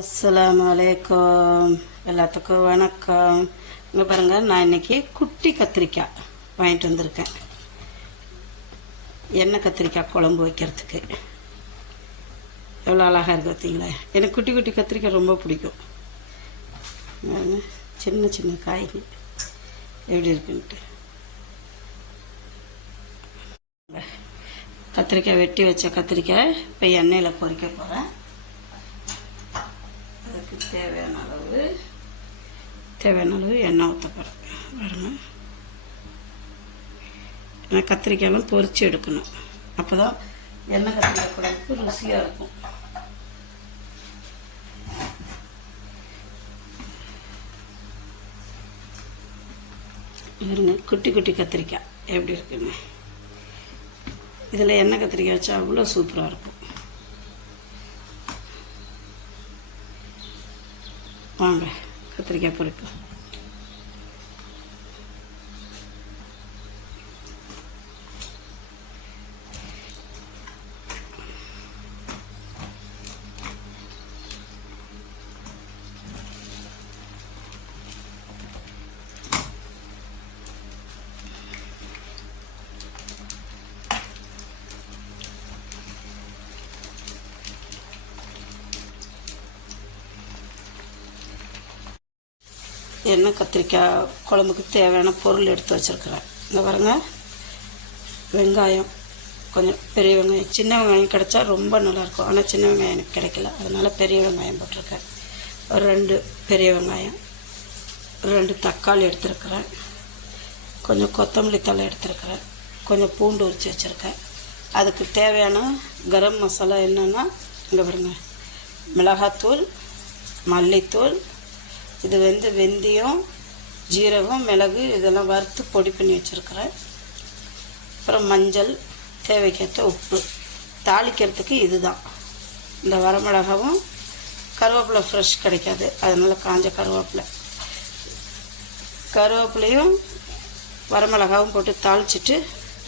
அஸ்ஸலாமு அலைக்கும். எல்லாத்துக்கும் வணக்கம். இங்கே பாருங்கள், நான் இன்றைக்கி குட்டி கத்திரிக்காய் வாங்கிட்டு வந்திருக்கேன். எண்ணெய் கத்திரிக்காய் குழம்பு வைக்கிறதுக்கு எவ்வளோ அழகாக இருக்குது பார்த்தீங்களா. எனக்கு குட்டி குட்டி கத்திரிக்காய் ரொம்ப பிடிக்கும். சின்ன சின்ன காய்ங்க எப்படி இருக்குன்ட்டு. கத்திரிக்காய் வெட்டி வச்ச கத்திரிக்காய் இப்போ எண்ணெயில் பொரிக்க போகிறேன். அதுக்கு தேவையான அளவு எண்ணெய் ஊற்ற போகிறேன். பாருங்க, ஏன்னா கத்திரிக்காயெல்லாம் பொரித்து எடுக்கணும். அப்போ தான் எண்ணெய் கத்திரிக்காய் குழம்புக்கு ருசியாக இருக்கும். பாருங்க, குட்டி குட்டி கத்திரிக்காய் எப்படி இருக்குன்னு. இதில் எண்ணெய் கத்திரிக்காய் வச்சா அவ்வளோ சூப்பராக இருக்கும். வாங்க கத்திரிக்காய் பொரிப்போம். எண்ணெய் கத்திரிக்காய் குழம்புக்கு தேவையான பொருள் எடுத்து வச்சுருக்கிறேன். இங்கே பாருங்க, வெங்காயம், கொஞ்சம் பெரிய வெங்காயம். சின்ன வெங்காயம் கிடைச்சா ரொம்ப நல்லாயிருக்கும், ஆனால் சின்ன வெங்காயம் எனக்கு கிடைக்கல, அதனால் பெரிய வெங்காயம் போட்டிருக்கேன். ஒரு 2 பெரிய வெங்காயம், 2 தக்காளி எடுத்துருக்கிறேன், கொஞ்சம் கொத்தமல்லி தழை எடுத்துருக்கிறேன், கொஞ்சம் பூண்டு உரித்து வச்சுருக்கேன். அதுக்கு தேவையான கரம் மசாலா என்னென்னா, இங்கே பாருங்க, மிளகாத்தூள், மல்லித்தூள், இது வெந்தயம், ஜீரகம், மிளகு இதெல்லாம் வறுத்து பொடி பண்ணி வச்சுருக்கிறேன். அப்புறம் மஞ்சள், தேவைக்கேற்ற உப்பு. தாளிக்கிறதுக்கு இதுதான். இந்த வரமிளகாவும் கருவேப்பிலை ஃப்ரெஷ் கிடைக்காது, அதனால் காஞ்ச கருவேப்பிலையும் வரமிளகாவும் போட்டு தாளிச்சிட்டு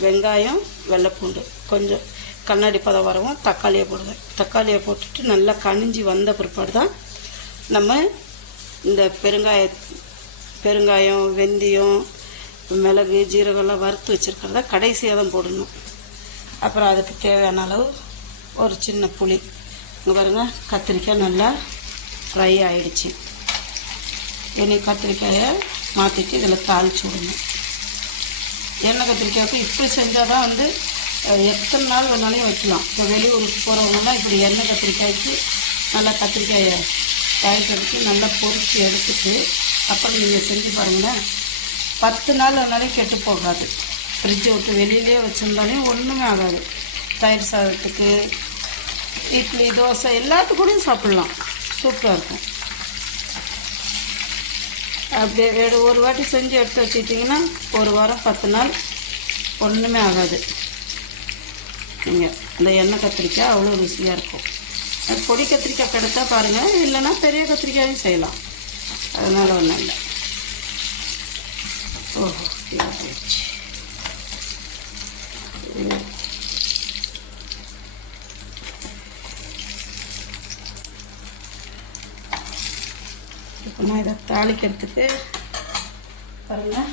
வெங்காயம், வெள்ளைப்பூண்டு கொஞ்சம் கண்ணாடி பதம் வரவும் தக்காளியை போடுவேன். தக்காளியை போட்டுட்டு நல்லா கனிஞ்சி வந்த பிற்பாடு தான் நம்ம இந்த பெருங்காயம், வெந்தயம், மிளகு, ஜீரகம்லாம் வறுத்து வச்சுருக்கிறத கடைசியாக தான் போடணும். அப்புறம் அதுக்கு தேவையான அளவு ஒரு சின்ன புளி. இங்கே பாருங்கள், கத்திரிக்காய் நல்லா ஃப்ரை ஆகிடுச்சு. இனி கத்திரிக்காயை மாற்றிட்டு இதில் தாளிச்சு விடணும். எண்ணெய் கத்திரிக்காய்க்கு இப்படி செஞ்சால் தான் எத்தனை நாள் வேணாலும் வைக்கலாம். இப்போ வெளியூருக்கு போகிறவங்கலாம் இப்படி எண்ணெய் கத்திரிக்காய்க்கு நல்லா கத்திரிக்காயை காய்கறிக்கு நல்லா பொரித்து எடுத்துட்டு அப்புறம் நீங்கள் செஞ்சு பாருங்களேன். 10 நாள் வேணாலும் கெட்டு போகாது. ஃப்ரிட்ஜை விட்டு வெளியிலே வச்சுருந்தாலே ஒன்றுமே ஆகாது. தயிர் சாதத்துக்கு, இட்லி, தோசை எல்லாத்துக்கூடையும் சாப்பிட்லாம். சூப்பராக இருக்கும். அப்படியே ஒரு வாட்டி செஞ்சு எடுத்து வச்சுட்டிங்கன்னா 1 வாரம் 10 நாள் ஒன்றுமே ஆகாது. நீங்கள் அந்த எண்ணெய் கத்திரிக்காய் அவ்வளோ ருசியாக இருக்கும். பொடி கத்திரிக்காய் கிடைத்தா பாருங்கள், இல்லைன்னா பெரிய கத்திரிக்காயும் செய்யலாம், அதனால் ஒன்றும் இல்லை. ஓஹோ, போயிடுச்சு. இப்போ நான் இதை தாளிக்கிறதுக்கு பாருங்கள்,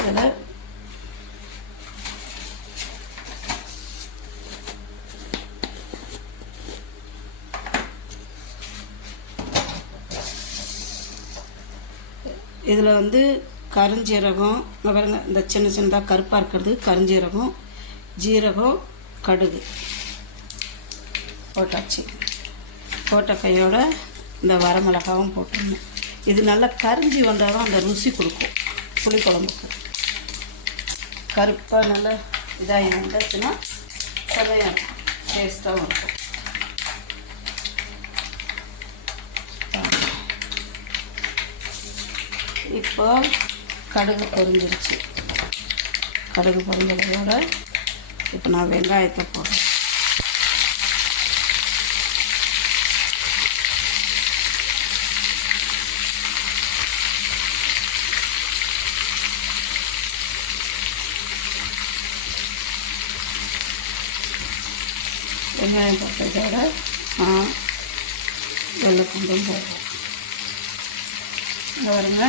இதில் இதில் கருஞ்சீரகம், பாருங்க, இந்த சின்ன சின்னதாக கருப்பாக இருக்கிறது கருஞ்சீரகம், ஜீரகம், கடுகு போட்டாச்சு. போட்ட கையோட இந்த வரமிளகாவும் போட்டுருணும். இது நல்லா கரிஞ்சி வந்தால் தான் அந்த ருசி கொடுக்கும் புளிக்குழம்புக்கு. கருப்பாக நல்லா இதாகி வந்துச்சுன்னா செமையாக டேஸ்ட்டாகவும் இருக்கும். இப்போ கடுகு பொரிஞ்சிருச்சு. கடுகு பொரிஞ்சதோட இப்போ நான் வெங்காயத்தை போடுறேன். வெங்காயம் போட்டதோட வெள்ளை பூண்டும் போடுறோம். இங்கே வருங்க,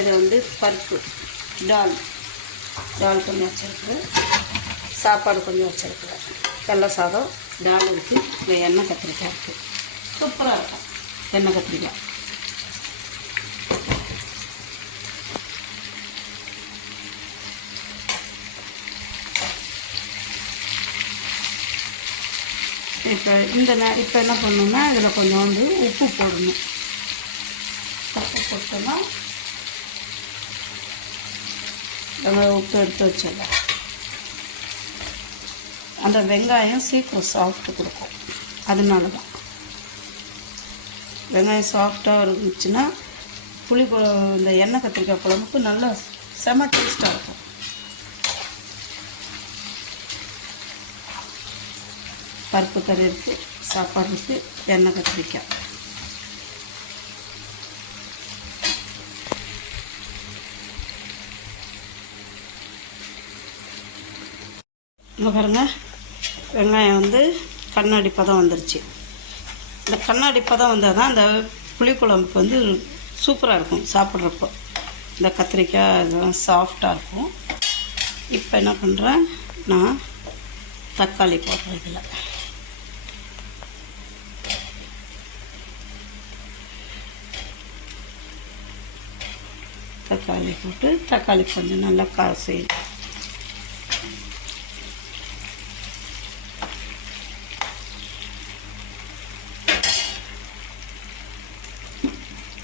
இது வந்து பருப்பு டால் கொஞ்சம் வச்சுருக்கு, சாப்பாடு கொஞ்சம் வச்சுருக்குறேன், கடலை சாதம், டால் ஊற்றி இந்த எண்ணெய் கத்திரிக்காய் இருக்குது. சூப்பராக இருக்கும் எண்ணெய் கத்திரிக்காய். இப்போ என்ன பண்ணணும்னா இதில் கொஞ்சோண்டு உப்பு போடணும். உப்பு போட்டோம்னா உப்பு எடுத்து வச்சிடலாம். அந்த வெங்காயம் சீக்கிரம் சாஃப்ட்டு கொடுக்கும், அதனால தான். வெங்காயம் சாஃப்டாக இருந்துச்சுன்னா இந்த எண்ணெய் கத்திரிக்காய் குழம்புக்கு நல்லா செம டேஸ்ட்டாக இருக்கும். பருப்பு கறி இருக்குது, சாப்பாடு இருக்குது, எண்ணெய் கத்திரிக்காய். இங்கே பாருங்கள், வெங்காயம் வந்து கண்ணாடி பதம் வந்துருச்சு. இந்த கண்ணாடி பதம் வந்தால் தான் அந்த புளிக்குழம்புக்கு வந்து சூப்பராக இருக்கும் சாப்பிட்றப்போ. இந்த கத்திரிக்காய் இதெல்லாம் சாஃப்டாக இருக்கும். இப்போ என்ன பண்ணுறேன், நான் தக்காளி போடுறேன். இதில் தக்காளி போட்டு தக்காளி கொஞ்சம் நல்லா காசு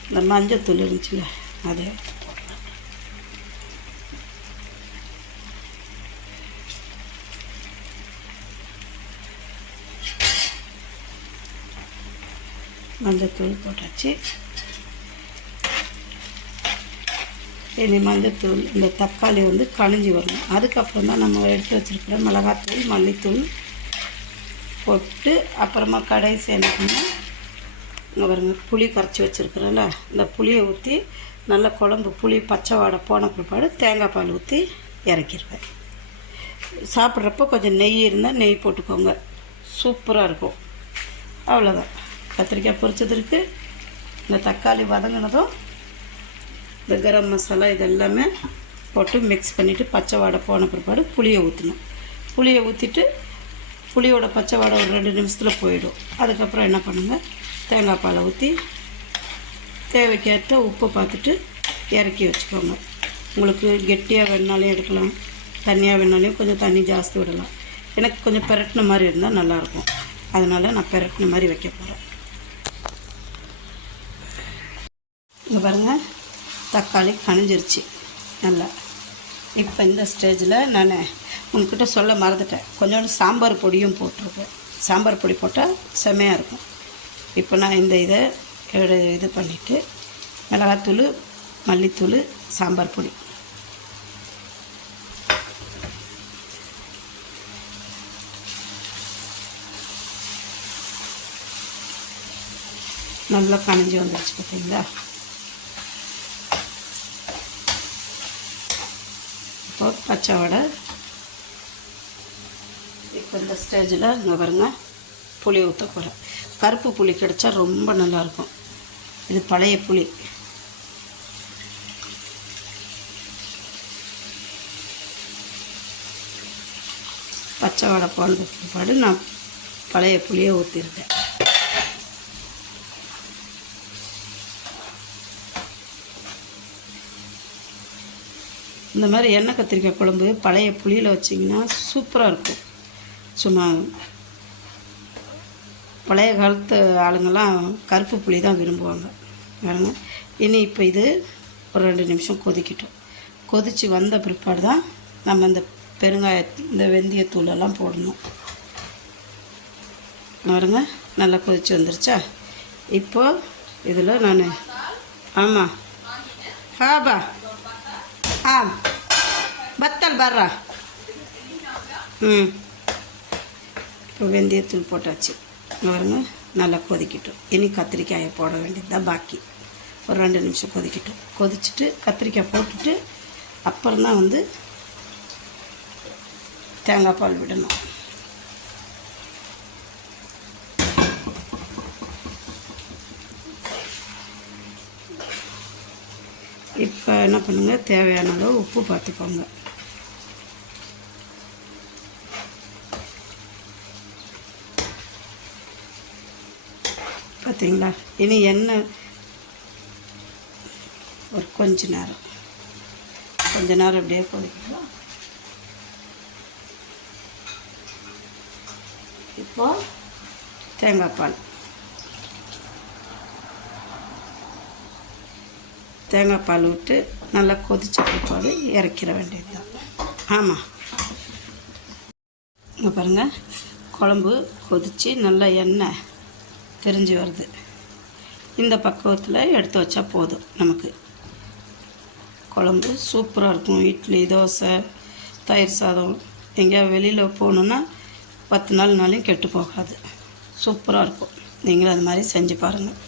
இந்த மஞ்சத்தூள் இருந்துச்சுல அது மஞ்சத்தூள் போட்டாச்சு. இனி மஞ்சத்தூள் இந்த தக்காளி வந்து கழிஞ்சி வரணும். அதுக்கப்புறம் தான் நம்ம எடுத்து வச்சுருக்கிற மிளகாத்தூள், மல்லித்தூள் போட்டு அப்புறமா கடைசி என்ன பண்ணால் இங்கே பாருங்கள், புளி கரைச்சி வச்சுருக்குறேன்ல, இந்த புளியை ஊற்றி நல்லா குழம்பு புளி பச்சை வாடை போன பிற்பாடு தேங்காய் பால் ஊற்றி இறக்கிடுவேன். சாப்பிட்றப்போ கொஞ்சம் நெய் இருந்தால் நெய் போட்டுக்கோங்க, சூப்பராக இருக்கும். அவ்வளோதான், கத்திரிக்காய் பொரிச்சது இருக்குது. இந்த தக்காளி வதங்கினதும் இந்த கரம் மசாலா இதெல்லாமே போட்டு மிக்ஸ் பண்ணிவிட்டு பச்சை வாடை போன பிற்பாடு புளியை ஊற்றணும். புளியை ஊற்றிட்டு புளியோட பச்சை வாடை ஒரு 2 நிமிஷத்தில் போயிடும். அதுக்கப்புறம் என்ன பண்ணுங்கள், தேங்காய் பாலை ஊற்றி தேவைக்கேற்ற உப்பை பார்த்துட்டு இறக்கி வச்சுக்கோங்க. உங்களுக்கு கெட்டியாக வேணுனாலும் எடுக்கலாம், தண்ணியாக வேணுனாலையும் கொஞ்சம் தண்ணி ஜாஸ்தி விடலாம். எனக்கு கொஞ்சம் பெரட்டின மாதிரி இருந்தால் நல்லாயிருக்கும், அதனால் நான் பெரட்டின மாதிரி வைக்க போகிறேன். இங்கே பாருங்கள், தக்காளி கனிஞ்சிருச்சு நல்லா. இப்போ இந்த ஸ்டேஜில் நான் உங்ககிட்ட சொல்ல மறந்துட்டேன், கொஞ்சோண்டு சாம்பார் பொடியும் போட்டிருக்கேன். சாம்பார் பொடி போட்டால் செமையாக இருக்கும். இப்போ நான் இந்த இதை இது பண்ணிவிட்டு மிளகாத்தூள், மல்லித்தூள், சாம்பார் பொடி நல்லா கனிஞ்சி வந்துடுச்சு பார்த்தீங்களா. இப்போ பச்சை வடை. இப்போ இந்த ஸ்டேஜில் இங்கே பாருங்கள், புளி ஊற்ற போகிறேன். கருப்பு புளி கிடச்சா ரொம்ப நல்லாயிருக்கும். இது பழைய புளி. பச்சை வடை போனது பிற்பாடு நான் பழைய புளியை ஊற்றிருக்கேன். இந்த மாதிரி எண்ணெய் கத்திரிக்காய் குழம்பு பழைய புளியில் வச்சிங்கன்னா சூப்பராக இருக்கும். சும்மா பழைய காலத்து ஆளுங்கள்லாம் கருப்பு புளி தான் விரும்புவாங்க. வேணுங்க. இனி இப்போ இது ஒரு 2 நிமிஷம் கொதிக்கட்டும். கொதித்து வந்த பிற்பாடு தான் நம்ம இந்த இந்த வெந்தயத்தூளெல்லாம் போடணும். பாருங்க, நல்லா கொதித்து வந்துருச்சா. இப்போது இதில் நான் ஆமாம் ஹாபா பத்தல் பர்றா இப்போ வெந்தயத்தூள் போட்டாச்சு. பாருங்க, நல்லா கொதிக்கட்டும். இனி கத்திரிக்காயை போட வேண்டியது தான் பாக்கி. ஒரு 2 நிமிஷம் கொதிக்கட்டும். கொதிச்சுட்டு கத்திரிக்காய் போட்டுட்டு அப்புறம்தான் வந்து தேங்காய் பால் விடணும். என்ன பண்ணுங்கள், தேவையான அளவு உப்பு பார்த்துக்கோங்க. பார்த்தீங்களா? இனி எண்ணெய் ஒரு கொஞ்ச நேரம் அப்படியே கொதிக்கலாம். இப்போ தேங்காய் பால் விட்டு நல்லா கொதிச்ச பிற்பாடு இறக்கிற வேண்டியது தான். ஆமாம், இங்கே பாருங்கள், குழம்பு கொதித்து நல்லா எண்ணெய் தெரிஞ்சு வருது. இந்த பக்குவத்தில் எடுத்து வச்சா போதும். நமக்கு குழம்பு சூப்பராக இருக்கும். இட்லி, தோசை, தயிர் சாதம், எங்கேயாவது வெளியில் போகணுன்னா 10 நாள்னாலையும் கெட்டு போகாது. சூப்பராக இருக்கும். நீங்களும் அது மாதிரி செஞ்சு பாருங்கள்.